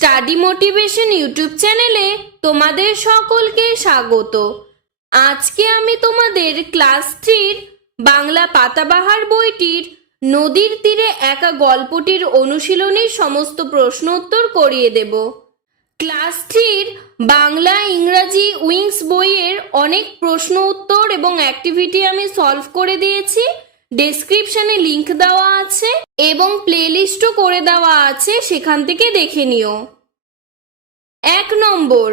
Study motivation YouTube চ্যানেলে তোমাদের সকলকে স্বাগত। আজকে আমি তোমাদের ক্লাস 3 বাংলা পাতাবাহার বইটির নদীর তীরে একা গল্পটির অনুশীলনীর সমস্ত প্রশ্ন উত্তর করিয়ে দেব। ক্লাস 3 বাংলা ইংরাজি উইংস বইয়ের অনেক প্রশ্ন উত্তর এবং অ্যাক্টিভিটি আমি সলভ করে দিয়েছি। ডেসক্রিপশনে লিংক দেওয়া আছে এবং প্লেলিস্টও করে দেওয়া আছে, সেখান থেকে দেখে নিও। 1 নম্বর,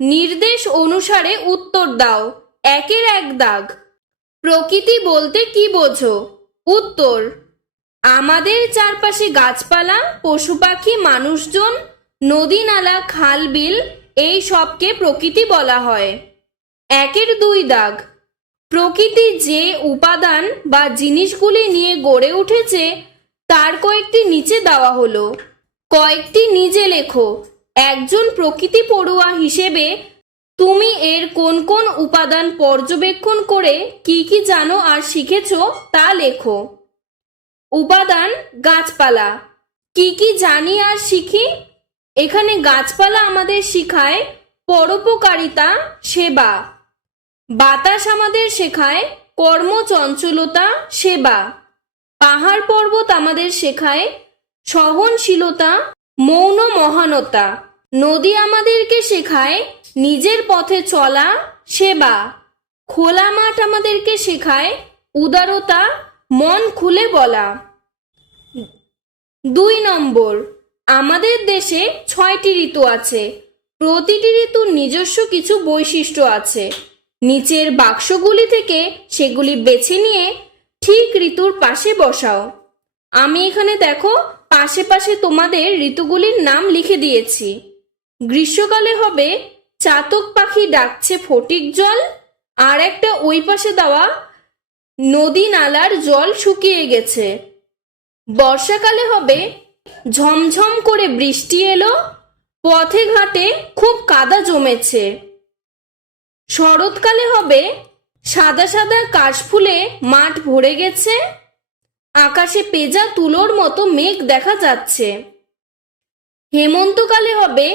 নির্দেশ অনুসারে উত্তর দাও। 1-এর 1 দাগ। প্রকৃতি বলতে কি বোঝো? উত্তর, আমাদের চারপাশে গাছপালা, পশু পাখি, মানুষজন, নদী নালা, খাল বিল, এই সবকে প্রকৃতি বলা হয়। 1-এর 2 দাগ। প্রকৃতি যে উপাদান বা জিনিসগুলি নিয়ে গড়ে উঠেছে তার কয়েকটি নিচে দেওয়া হলো। কয়েকটি নিজে লেখো। একজন প্রকৃতি পড়ুয়া হিসেবে তুমি এর কোন কোন উপাদান পর্যবেক্ষণ করে কি কি জানো আর শিখেছো তা লেখো। উপাদান গাছপালা। কি কি জানি আর শিখি? এখানে গাছপালা আমাদের শেখায় পরোপকারিতা, সেবা। বাতাস আমাদের শেখায় কর্মচঞ্চলতা, সেবা। পাহাড় পর্বত আমাদের শেখায় সহনশীলতা, মৌন মহানতা। নদী আমাদেরকে শেখায় নিজের পথে চলা, সেবা। খোলা মাঠ আমাদেরকে শেখায় উদারতা, মন খুলে বলা। 2 নম্বর, আমাদের দেশে 6টি ঋতু আছে। প্রতিটি ঋতুর নিজস্ব কিছু বৈশিষ্ট্য আছে। নিচের বাক্সগুলি থেকে সেগুলি বেছে নিয়ে ঠিক ঋতুর পাশে বসাও। আমি এখানে দেখো পাশে পাশে তোমাদের ঋতুগুলির নাম লিখে দিয়েছি। গ্রীষ্মকালে হবে চাতক পাখি ডাকছে ফটিক জল, আর একটা ওই পাশে দেওয়া নদী নালার জল শুকিয়ে গেছে। বর্ষাকালে হবে ঝমঝম করে বৃষ্টি এলো, পথে ঘাটে খুব কাদা জমেছে। শরৎকালে হবে সাদা সাদা কাশফুলে মাঠ ভরে গেছে, আকাশে পেঁজা তুলোর মতো মেঘ দেখা যাচ্ছে। হেমন্তকালে হবে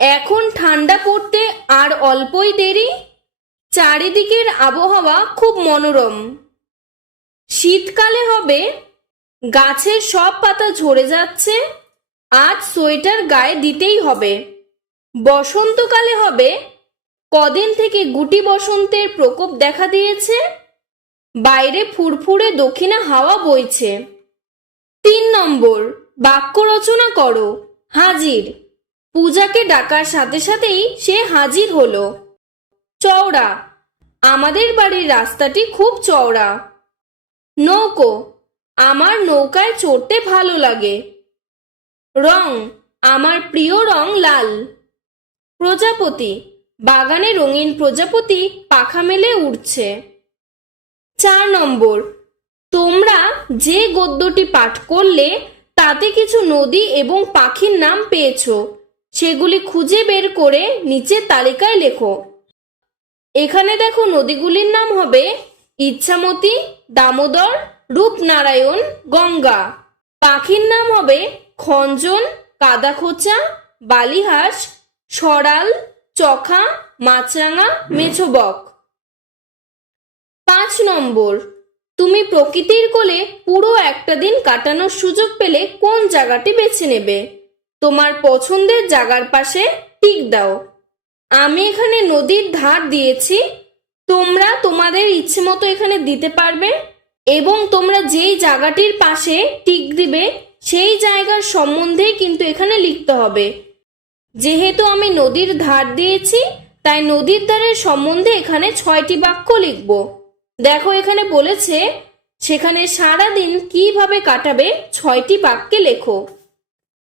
এখন ঠান্ডা পড়তে আর অল্পই দেরি, চারিদিকের আবহাওয়া খুব মনোরম। শীতকালে হবে গাছের সব পাতা ঝরে যাচ্ছে, আজ সোয়েটার গায়ে দিতেই হবে। বসন্তকালে হবে কদিন থেকে গুটি বসন্তের প্রকোপ দেখা দিয়েছে, বাইরে ফুরফুরে দক্ষিণা হাওয়া বইছে। 3 নম্বর, বাক্য রচনা করো। হাজির। পূজাকে ডাকার সাথে সাথেই সে হাজির হলো। চওড়া। আমাদের বাড়ির রাস্তাটি খুব চওড়া। নৌকো। আমার নৌকায় চড়তে ভালো লাগে। রং। আমার প্রিয় রং লাল। প্রজাপতি। বাগানে রঙিন প্রজাপতি পাখা মেলে উড়ছে। 4 নম্বর, তোমরা যে গদ্যটি পাঠ করলে তাতে কিছু নদী এবং পাখির নাম পেয়েছো, সেগুলি খুঁজে বের করে নিচে তালিকায় লেখো। এখানে দেখো নদীগুলির নাম হবে ইচ্ছামতি, দামোদর, রূপনারায়ণ, গঙ্গা। পাখির নাম হবে খঞ্জন, কাদাখোঁচা, বালিহাঁস, সরাল, চখা, মাছরাঙা, মেছোবক। 5 নম্বর, তুমি প্রকৃতির কোলে পুরো একটা দিন কাটানোর সুযোগ পেলে কোন জায়গাটি বেছে নেবে? তোমার পছন্দের জায়গার পাশে টিক দাও। আমি এখানে নদীর ধার দিয়েছি, তোমরা তোমাদের ইচ্ছে মতো এখানে দিতে পারবে এবং তোমরা যেই জায়গাটির পাশে টিক দিবে সেই জায়গার সম্বন্ধে কিন্তু এখানে লিখতে হবে। যেহেতু আমি নদীর ধার দিয়েছি তাই নদীর ধারের সম্বন্ধে এখানে 6টি বাক্য লিখব। দেখো এখানে বলেছে সেখানে সারা দিন কিভাবে কাটাবে 6টি বাক্যে লেখো।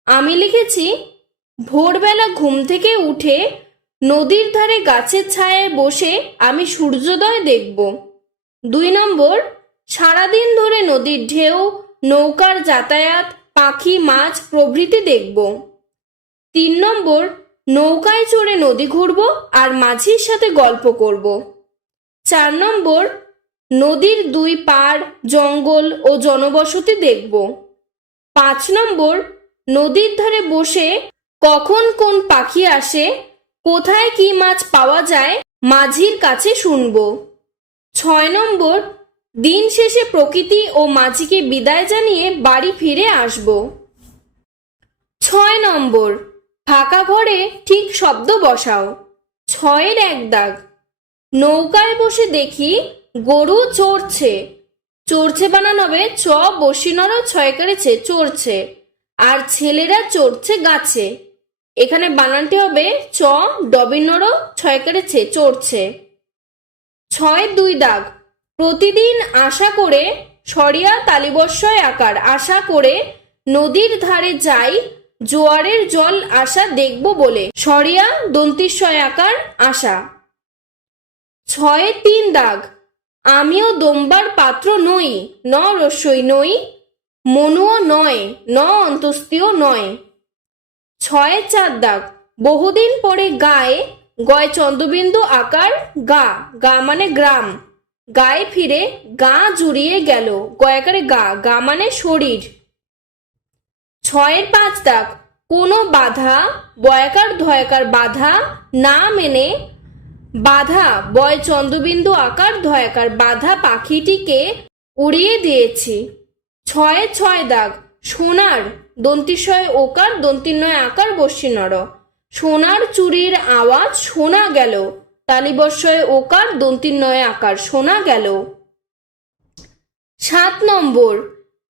আমি লিখেছি, ভোরবেলা ঘুম থেকে উঠে নদীর ধারে গাছের ছায়ায় বসে আমি সূর্যোদয় দেখব। 2 নম্বর, সারাদিন ধরে নদীর ঢেউ, নৌকার যাতায়াত, পাখি, মাছ প্রভৃতি দেখব। 3 নম্বর, নৌকায় চড়ে নদী ঘুরব আর মাঝির সাথে গল্প করব। 4 নম্বর, নদীর 2 পাড় জঙ্গল ও জনবসতি দেখব। 5 নম্বর, নদীর ধারে বসে কখন কোন পাখি আসে, কোথায় কি মাছ পাওয়া যায় মাঝির কাছে শুনবো। 6 নম্বর, দিন শেষে প্রকৃতি ও মাঝিকে বিদায় জানিয়ে বাড়ি ফিরে আসবো। 6 নম্বর, ফাঁকা ঘরে ঠিক শব্দ বসাও। 6-এর 1 দাগ, নৌকায় বসে দেখি গরু চড়ছে। চড়ছে বানানো হবে চ বসিনর 6 করেছে চড়ছে, আর ছেলেরা চড়ছে গাছে। এখানে বানানটি হবে চ ডবিনর 6 করেছে চড়ছে। 6-এর 2 দাগ, প্রতিদিন আশা করে সরিয়া তালিবস্বয় আকার আশা করে নদীর ধারে যাই জোয়ারের জল আসা দেখব বলে সরিয়া দন্তিস্বয় আকার আশা। 6-এর 3 দাগ, আমিও দমবার পাত্র নই ন রস্যই নই মনুও নয় ন অন্তস্তীয় নয়। 6-এর 4 দাগ, বহুদিন পরে গায়ে গয় চন্দ্রবিন্দু আকার গা, গা মানে গ্রাম, গায়ে ফিরে গা জুড়িয়ে গেল গয়াকারে গা, গা মানে শরীর। 6-এর 5 দাগ, কোনো বাধা বয়াকার ধয়াকার বাধা না মেনে বাধা বয় চন্দ্রবিন্দু আকার ধয়াকার বাধা পাখিটিকে উড়িয়ে দিয়েছি। 6-এর 6 দাগ, সোনার দন্তিশয় ওকার দন্তিনয় আকার বসিনর সোনার চুরির আওয়াজ শোনা গেল তালিবস্বয় ওকার দন্তিনয় আকার শোনা গেল। 7 নম্বর,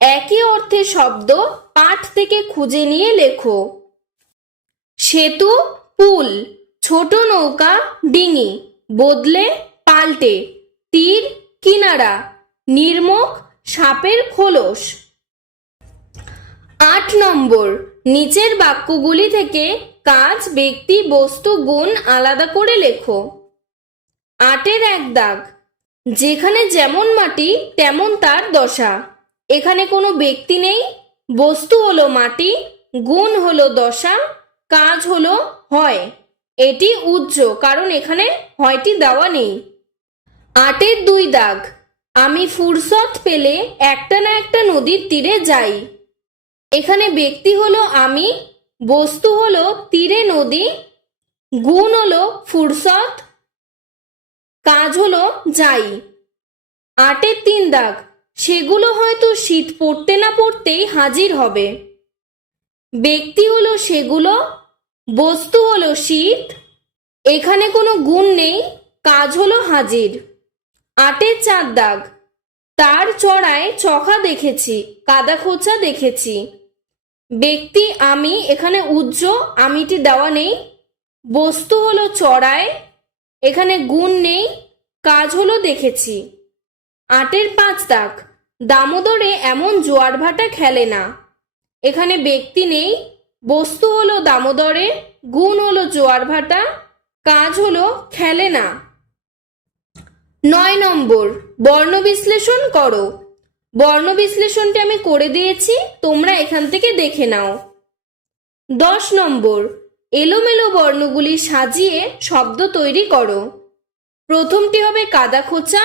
একই অর্থের শব্দ পাঠ থেকে খুঁজে নিয়ে লেখো। সেতু পুল, ছোট নৌকা ডিঙি, বদলে পাল্টে, তীর কিনারা, নির্মুখ সাপের খোলস। 8 নম্বর, নিচের বাক্যগুলি থেকে কাজ ব্যক্তি বস্তু গুণ আলাদা করে লেখো। 8-এর 1 দাগ, যেখানে যেমন মাটি তেমন তার দশা। এখানে কোনো ব্যক্তি নেই, বস্তু হলো মাটি, গুণ হলো দশা, কাজ হলো হয়। এটি উজ্জ কারণ এখানে হয়টি দেওয়া নেই। 8-এর 2 দাগ, আমি ফুরসত পেলে একটা না একটা নদীর তীরে যাই। এখানে ব্যক্তি হলো আমি, বস্তু হলো তীরে নদী, গুণ হলো ফুরসত, কাজ হলো যাই। 8-এর 3 দাগ, সেগুলো হয়তো শীত পড়তে না পড়তেই হাজির হবে। ব্যক্তি হলো সেগুলো, বস্তু হলো শীত, এখানে কোনো গুণ নেই, কাজ হলো হাজির। 8-এর 4 দাগ, তার চড়ায় চখা দেখেছি কাদা খোঁচা দেখেছি। ব্যক্তি আমি, এখানে উজ্জ আমিটি দেওয়া নেই, বস্তু হলো চড়ায়, এখানে গুণ নেই, কাজ হলো দেখেছি। 8-এর 5 দাগ, দামোদরে এমন জোয়ার ভাটা খেলে না। এখানে ব্যক্তি নেই, বস্তু হলো দামোদরে, গুণ হলো জোয়ার ভাটা, কাজ হলো খেলে না। 9 নম্বর, বর্ণ বিশ্লেষণ করো। বর্ণ বিশ্লেষণটি আমি করে দিয়েছি, তোমরা এখান থেকে দেখে নাও। 10 নম্বর, এলোমেলো বর্ণগুলি সাজিয়ে শব্দ তৈরি করো। প্রথমটি হবে কাদা খোঁচা,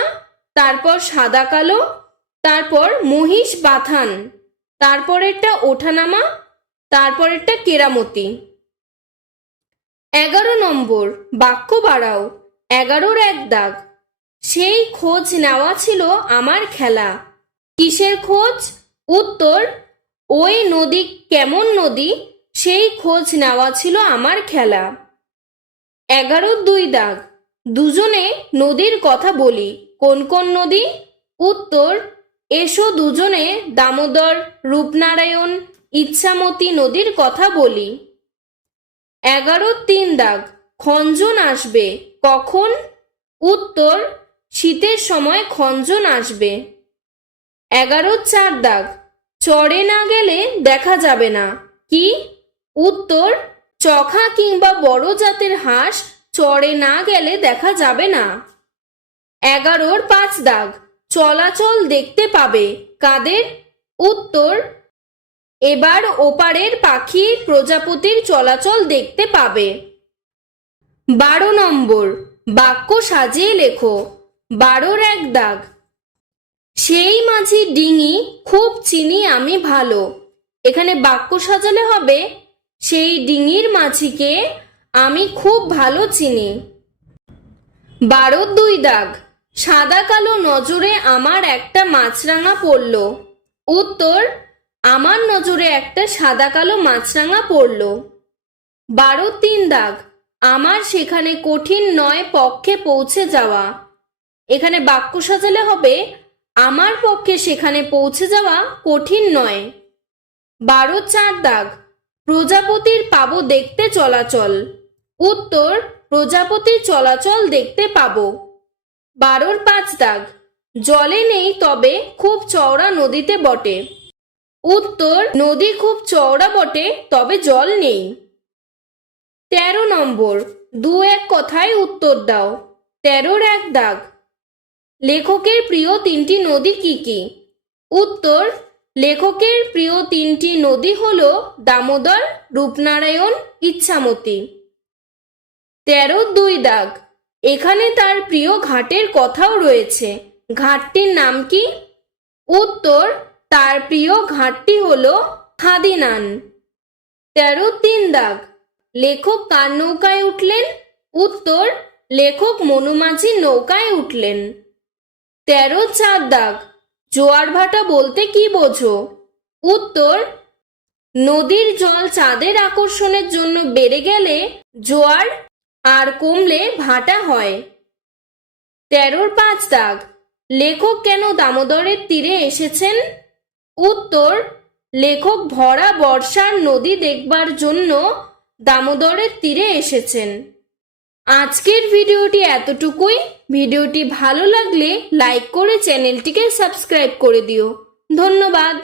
তারপর সাদা কালো, তারপর মহিষ বাথান, তারপরেরটা ওঠানামা, তারপরেরটা কেরামতি। 11 নম্বর, বাক্য বাড়াও। 11-এর 1 দাগ, সেই খোঁজ নেওয়া ছিল আমার খেলা। কিসের খোঁজ? উত্তর, ওই নদী কেমন নদী, সেই খোঁজ নেওয়া ছিল আমার খেলা। 11-এর 2 দাগ, দুজনে নদীর কথা বলি। কোন কোন নদী? উত্তর, এসো দুজনে দামোদর, রূপনারায়ণ, ইচ্ছামতি নদীর কথা বলি। 11-এর 3 দাগ, খঞ্জন আসবে কখন? উত্তর, শীতের সময় খঞ্জন আসবে। 11-এর 4 দাগ, চড়ে না গেলে দেখা যাবে না কি? উত্তর, চখা কিংবা বড় জাতের হাঁস চড়ে না গেলে দেখা যাবে না। 11-এর 5 দাগ, চলাচল দেখতে পাবে কাদের? উত্তর, এবার ওপারের পাখি প্রজাপতির চলাচল দেখতে পাবে। 12 নম্বর, বাক্য সাজিয়ে লেখো। 12-এর 1 দাগ, সেই মাঝি ডিঙি খুব চিনি আমি ভালো। এখানে বাক্য সাজালে হবে সেই ডিঙির মাঝিকে আমি খুব ভালো চিনি। 12 দাগ, সাদা কালো নজরে আমার একটা মাছরাঙা পড়ল। উত্তর, আমার নজরে একটা সাদা কালো মাছরাঙা পড়ল। 12 দাগ, আমার সেখানে কঠিন নয় পক্ষে পৌঁছে যাওয়া। এখানে বাক্য সাজালে হবে আমার পক্ষে সেখানে পৌঁছে যাওয়া কঠিন নয়। 12 দাগ, প্রজাপতির পাবো দেখতে চলাচল। উত্তর, প্রজাপতির চলাচল দেখতে পাবো। 12 দাগ, জলে নেই তবে খুব চওড়া নদীতে বটে। উত্তর, নদী খুব চওড়া বটে তবে জল নেই। 13 নম্বর, 2-1 কথায় উত্তর দাও। 13-1 দাগ, লেখকের প্রিয় 3টি নদী কি কি? উত্তর, লেখকের প্রিয় 3টি নদী হল দামোদর, রূপনারায়ণ, ইচ্ছামতি। 13-2 দাগ, এখানে তার প্রিয় ঘাটের কথাও রয়েছে। ঘাটটির নাম কি? উত্তর, তার প্রিয় ঘাটটি হল খাদিনান। 13-3 দাগ, লেখক কার নৌকায় উঠলেন? উত্তর, লেখক মনু মাঝির নৌকায় উঠলেন। 13-4 দাগ, জোয়ার ভাটা বলতে কি বোঝো? উত্তর, নদীর জল চাঁদের আকর্ষণের জন্য বেড়ে গেলে জোয়ার আর কমলে ভাটা হয়। 13-5 দাগ, লেখক কেন দামোদরের তীরে এসেছেন? উত্তর, লেখক ভরা বর্ষার নদী দেখবার জন্য দামোদরের তীরে এসেছেন। আজকের ভিডিওটি এতটুকুই। ভিডিওটি ভালো লাগলে লাইক করে চ্যানেলটিকে সাবস্ক্রাইব করে দিও। ধন্যবাদ।